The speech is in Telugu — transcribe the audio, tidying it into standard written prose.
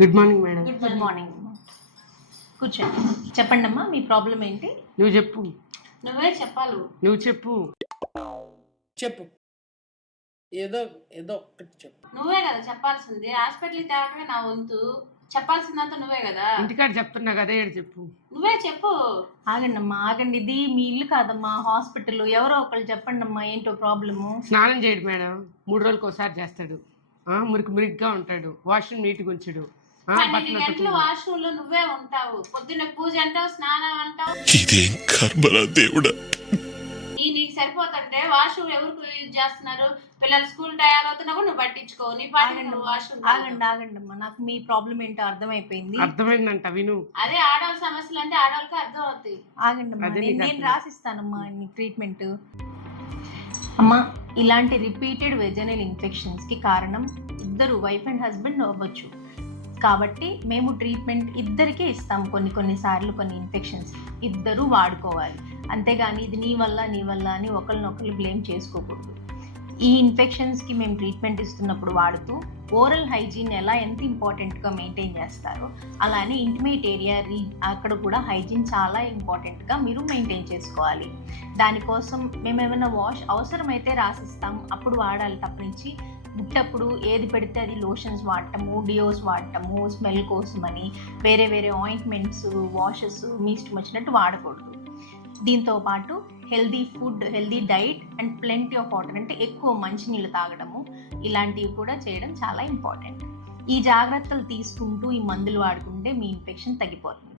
Good morning madam. Good morning. కూర్చోండి. చెప్పండి అమ్మా, మీ ప్రాబ్లం ఏంటి? నువ్వు చెప్పు. నువ్వే చెప్పాలి. నువ్వు చెప్పు. చెప్పు, ఏదో ఏదో ఒక్కటి చెప్పు. నువ్వే కదా చెప్పాల్సింది. హాస్పిటల్కి తేవటమే నా వంతు. చెప్పాల్సిందంతా నువ్వే కదా. ఇంటికాడ చెప్తున్నా కదా, ఏడు చెప్పు. నువ్వే చెప్పు. ఆగండి అమ్మా, ఆగండి. ఇది మీ ఇల్లు కాదమ్మా, హాస్పిటల్. ఎవరో ఒకళ్ళు చెప్పండి అమ్మా, ఏంటో ప్రాబ్లము. స్నానం చేయడు మేడం, 3 రోజులకు ఒకసారి చేస్తాడు. మురికిగా ఉంటాడు, వాష్రూమ్ నీట్గా ఉంచుడు. 12 గంటలు వాష్రూమ్ లో నువ్వే ఉంటావు. పొద్దున్న పూజ అంటావు, స్నానం అంటావు. ఇదేం కర్మరా దేవుడా. నీకు సరిపోతుంటే వాష్రూమ్ ఎవరికి యూజ్ చేస్తున్నారు? పిల్లలు స్కూల్ టైం అవుతున్నా కూడా నువ్వు పట్టించుకో. నీ పాటి వాష్రూమ్. ఆగండి అమ్మా, నాకు మీ ప్రాబ్లం ఏంటో అర్థమైపోయింది. అర్థమైందంట, విను. అదే ఆడవాళ్ళ సమస్యలు అంటే ఆడవాళ్ళకి అర్థం అవుతాయి. ఆగండి అమ్మా, నేను రాసిస్తానమ్మా నీ ట్రీట్మెంట్. అమ్మా, ఇలాంటి రిపీటెడ్ వెజనల్ ఇన్ఫెక్షన్స్కి కారణం ఇద్దరు వైఫ్ అండ్ హస్బెండ్ అవ్వచ్చు. కాబట్టి మేము ట్రీట్మెంట్ ఇద్దరికే ఇస్తాం. కొన్నిసార్లు కొన్ని ఇన్ఫెక్షన్స్ ఇద్దరు వాడుకోవాలి. అంతేగాని ఇది నీ వల్ల అని ఒకరినొకరు బ్లేమ్ చేసుకోకూడదు. ఈ ఇన్ఫెక్షన్స్కి మేము ట్రీట్మెంట్ ఇస్తున్నప్పుడు వాడుతూ ఓరల్ హైజీన్ ఎంత ఇంపార్టెంట్గా మెయింటైన్ చేస్తారో అలానే ఇంటిమేట్ ఏరియా అక్కడ కూడా హైజీన్ చాలా ఇంపార్టెంట్గా మీరు మెయింటైన్ చేసుకోవాలి. దానికోసం మేము ఏమైనా అవసరమైతే రాసిస్తాం, అప్పుడు వాడాలి. తప్పనించి పుట్టప్పుడు ఏది పెడితే అది లోషన్స్ వాడటము, డియోస్ వాడటము, స్మెల్ కోసమని వేరే ఆయింట్మెంట్స్, వాషెస్ మీ ఇష్టం వచ్చినట్టు వాడకూడదు. దీంతో పాటు healthy food, healthy diet and plenty of water, అంటే ఎక్కువ మంచినీళ్ళు తాగడము, ఇలాంటివి కూడా చేయడం చాలా ఇంపార్టెంట్. ఈ జాగ్రత్తలు తీసుకుంటూ ఈ మందులు వాడుకుంటే మీ ఇన్ఫెక్షన్ తగ్గిపోతుంది.